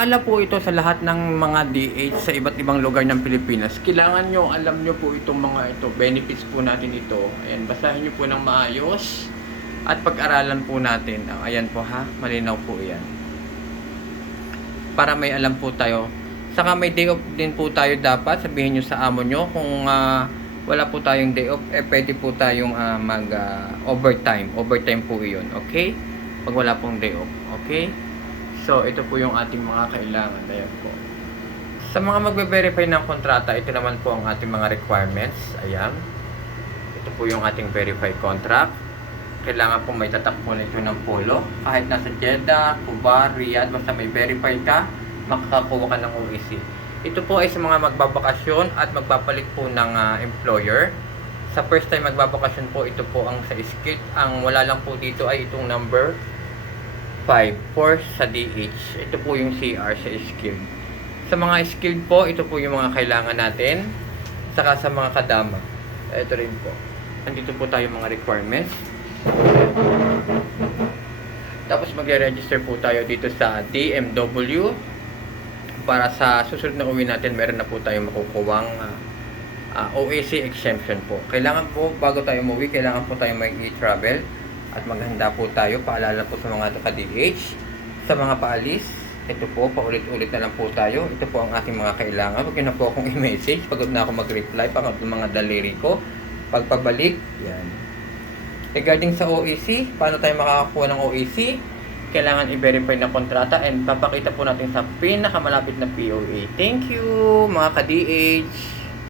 Paalaala po ito sa lahat ng mga DH sa iba't ibang lugar ng Pilipinas. Kailangan nyo, alam nyo po itong mga ito, benefits po natin ito. Ayan, basahin nyo po ng maayos at pag-aralan po natin. Ayan po ha, malinaw po yan. Para may alam po tayo. Saka may day off din po tayo dapat. Sabihin nyo sa amo nyo kung wala po tayong day off, pwede po tayong overtime. Overtime po iyon, okay? Pag wala pong day off, okay? So, ito po yung ating mga kailangan. Ayan po. Sa mga magbe-verify ng kontrata, ito naman po ang ating mga requirements. Ayan. Ito po yung ating verify contract. Kailangan po may tatak po nito ng polo. Kahit nasa Jeddah, Kuwait, Riyadh, basta may verify ka, makakakuha ka ng OEC. Ito po ay sa mga magbabakasyon at magpapalit po ng employer. Sa first time magbabakasyon po, ito po ang sa skilled. Ang wala lang po dito ay itong number 5 for sa DH. Ito po yung CR sa skilled. Sa mga skilled po, ito po yung mga kailangan natin. Saka sa mga kadama. Ito rin po. Andito po tayo mga requirements. Tapos magre-register po tayo dito sa DMW. Para sa susunod na uwi natin, meron na po tayong makukuwang OAC exemption po. Kailangan po, bago tayo umuwi, kailangan po tayo mag-e-travel. At maghanda po tayo, paalala po sa mga ka-DH, sa mga paalis, ito po, paulit-ulit na lang po tayo. Ito po ang ating mga kailangan. Huwag na po akong i-message, pagod na ako mag-reply, pagod ng mga daliri ko. Pagpabalik, yan. Regarding sa OEC, paano tayo makakakuha ng OEC? Kailangan i-verify ng kontrata and papakita po natin sa pinakamalapit na POA. Thank you, mga ka-DH!